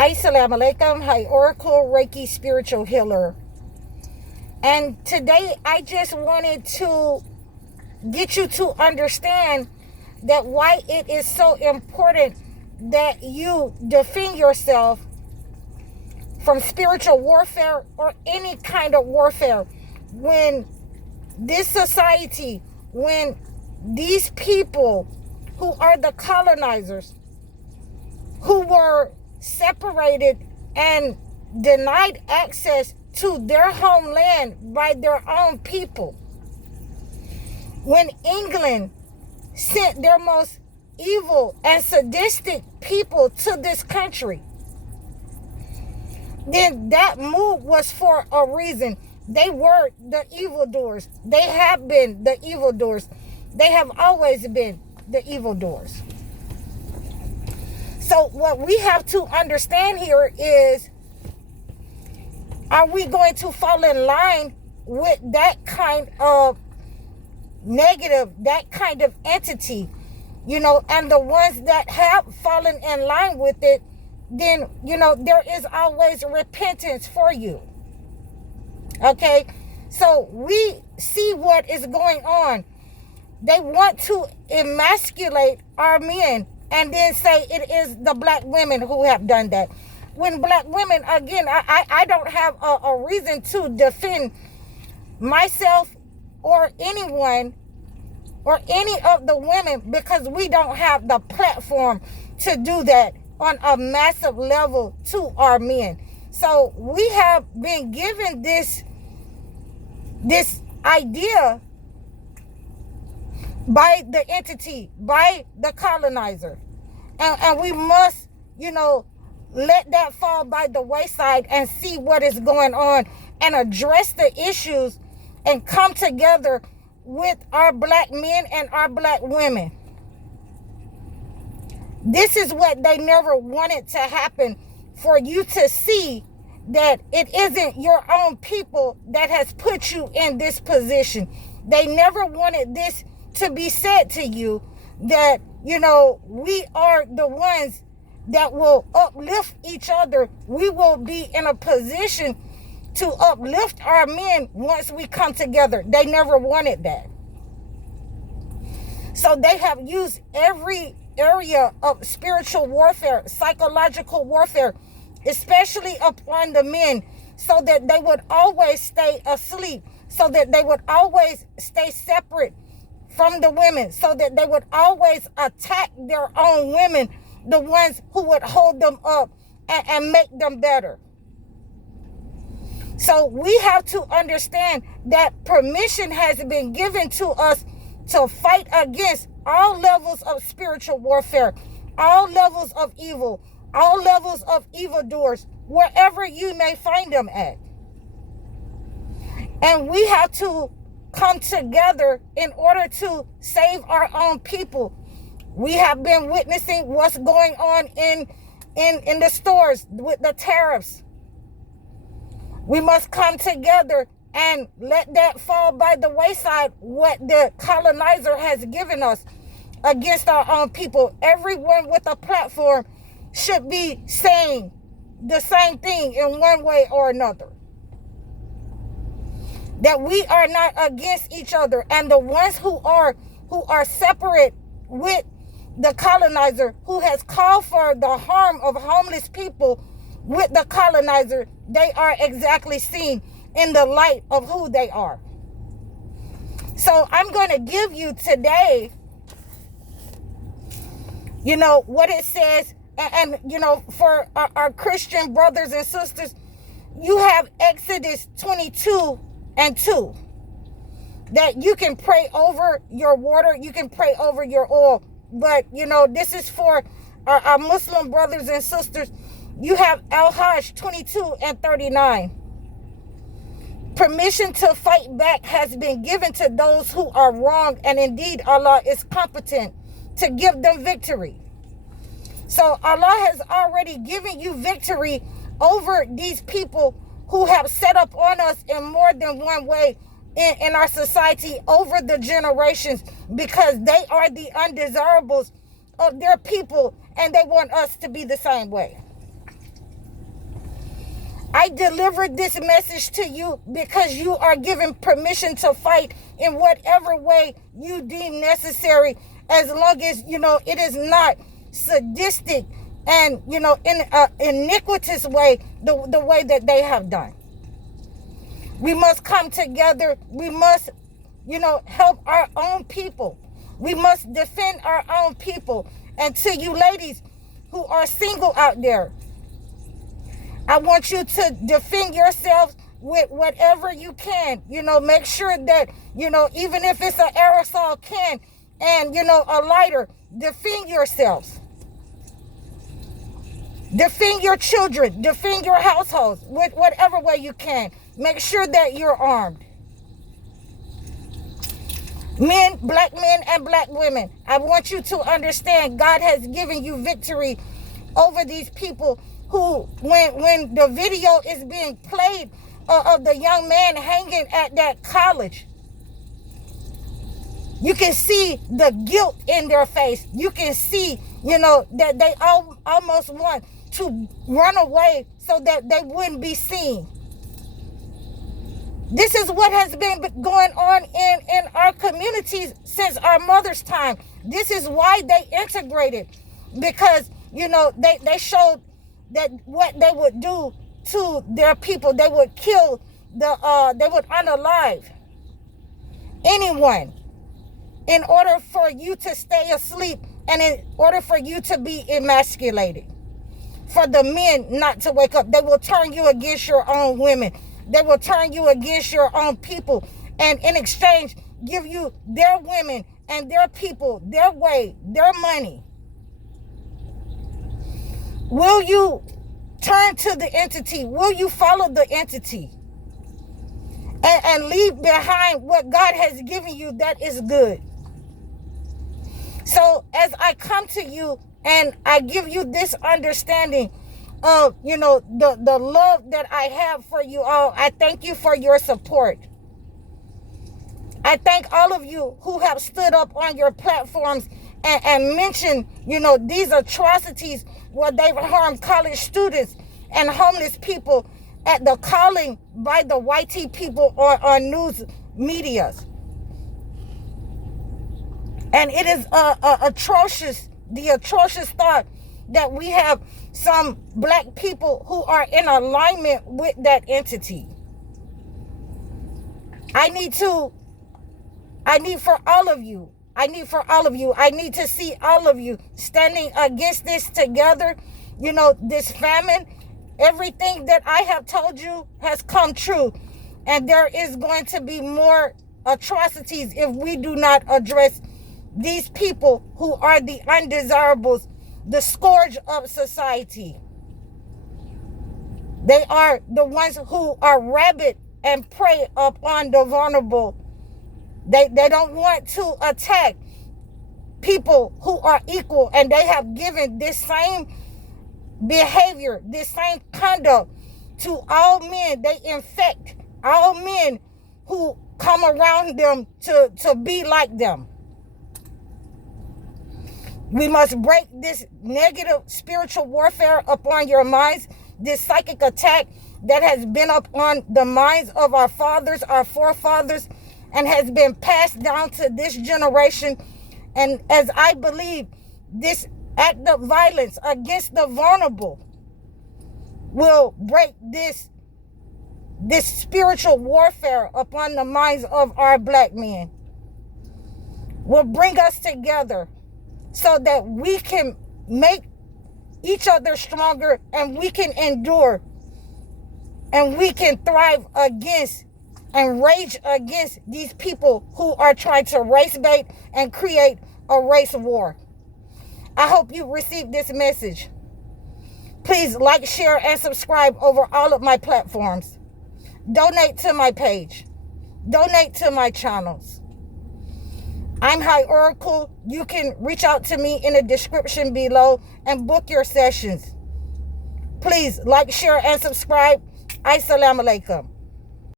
Assalamu alaikum. Hi, Oracle Reiki Spiritual Healer. And today I just wanted to get you to understand that why it is so important that you defend yourself from spiritual warfare or any kind of warfare when this society, when these people who are the colonizers, who were separated and denied access to their homeland by their own people. When England sent their most evil and sadistic people to this country, then that move was for a reason. They were the evildoers. They have been the evildoers. They have always been the evildoers. So what we have to understand here is, are we going to fall in line with that kind of negative, that kind of entity, and the ones that have fallen in line with it, then, there is always repentance for you. Okay? So we see what is going on. They want to emasculate our men and then say it is the black women who have done that. When black women, again, I don't have a reason to defend myself or anyone or any of the women, because we don't have the platform to do that on a massive level to our men. So we have been given this idea by the entity, by the colonizer. And we must, let that fall by the wayside and see what is going on and address the issues and come together with our black men and our black women. This is what they never wanted to happen, for you to see that it isn't your own people that has put you in this position. They never wanted this to be said to you, that, we are the ones that will uplift each other. We will be in a position to uplift our men once we come together. They never wanted that. So they have used every area of spiritual warfare, psychological warfare, especially upon the men, so that they would always stay asleep, so that they would always stay separate from the women, so that they would always attack their own women, the ones who would hold them up and make them better. So we have to understand that permission has been given to us to fight against all levels of spiritual warfare, all levels of evil, all levels of evildoers, wherever you may find them at. And we have to come together in order to save our own people. We have been witnessing what's going on in the stores with the tariffs. We must come together and let that fall by the wayside, what the colonizer has given us against our own people. Everyone with a platform should be saying the same thing in one way or another. That we are not against each other, and the ones who are separate with the colonizer, who has called for the harm of homeless people with the colonizer, they are exactly seen in the light of who they are. So I'm going to give you today, what it says, and for our Christian brothers and sisters, you have Exodus 22:2, that you can pray over your water, you can pray over your oil. But, this is for our Muslim brothers and sisters. You have Al-Hajj 22:39. Permission to fight back has been given to those who are wrong, and indeed Allah is competent to give them victory. So Allah has already given you victory over these people who have set up on us in more than one way in our society over the generations, because they are the undesirables of their people, and they want us to be the same way. I delivered this message to you because you are given permission to fight in whatever way you deem necessary, as long as, it is not sadistic and, in an iniquitous way, the way that they have done. We must come together. We must, help our own people. We must defend our own people. And to you ladies who are single out there, I want you to defend yourselves with whatever you can. Make sure that, even if it's an aerosol can and, a lighter, defend yourselves. Defend your children. Defend your households with whatever way you can. Make sure that you're armed. Men, black men and black women, I want you to understand God has given you victory over these people who, when the video is being played of the young man hanging at that college, you can see the guilt in their face. You can see, that they almost want to run away so that they wouldn't be seen. This is what has been going on in our communities since our mother's time. This is why they integrated, because, they showed that what they would do to their people. They would kill they would unalive anyone in order for you to stay asleep and in order for you to be emasculated. For the men not to wake up. They will turn you against your own women. They will turn you against your own people. And in exchange, give you their women and their people, their way, their money. Will you turn to the entity? Will you follow the entity? And leave behind what God has given you that is good. So as I come to you and I give you this understanding of, the love that I have for you all, I thank you for your support. I thank all of you who have stood up on your platforms and mentioned, these atrocities where they've harmed college students and homeless people at the calling by the YT people on news medias. And it is atrocious, the atrocious thought that we have some black people who are in alignment with that entity. I need for all of you. I need to see all of you standing against this together. This famine, everything that I have told you has come true. And there is going to be more atrocities if we do not address these people who are the undesirables, the scourge of society. They are the ones who are rabid and prey upon the vulnerable. They don't want to attack people who are equal, and they have given this same behavior, this same conduct to all men. They infect all men who come around them to be like them. We must break this negative spiritual warfare upon your minds, this psychic attack that has been upon the minds of our fathers, our forefathers, and has been passed down to this generation. And as I believe, this act of violence against the vulnerable will break this spiritual warfare upon the minds of our black men, will bring us together so that we can make each other stronger, and we can endure, and we can thrive against and rage against these people who are trying to race bait and create a race war. I hope you received this message. Please like, share, and subscribe over all of my platforms. Donate to my page. Donate to my channels. I'm High Oracle. You can reach out to me in the description below and book your sessions. Please like, share, and subscribe. Assalamu alaikum.